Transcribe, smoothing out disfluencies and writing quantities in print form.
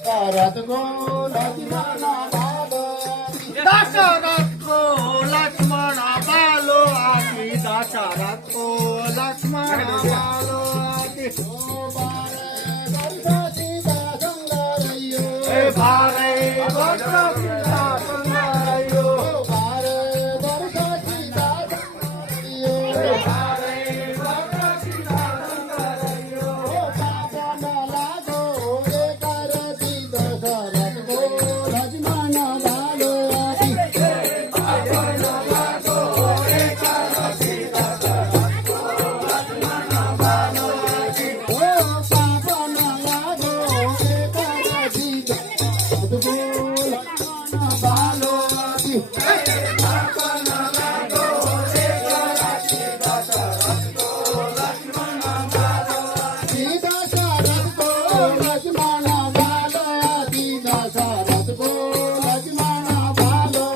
દશરથ ગો લક્ષ્મણ બાલો દશરથ કો લક્ષ્મણ બાલો આથી દશરથ કો લક્ષ્મણ બાલો આથી ભારે વર્ષ સીતા સંગારૈયો ભારે વર્ષ સીતા ભારે વર્ષ સીતા સંગારૈયો પાપન લાગો એ કરતી દશરથ ગો લક્ષ્મણ બાલો પાપન લાગો એ કરતી દશરથ ગો લક્ષ્મણ બાલો દશરથ ગો લક્ષ્મણ બાલો દશરથ ગો લક્ષ્મણ બાલો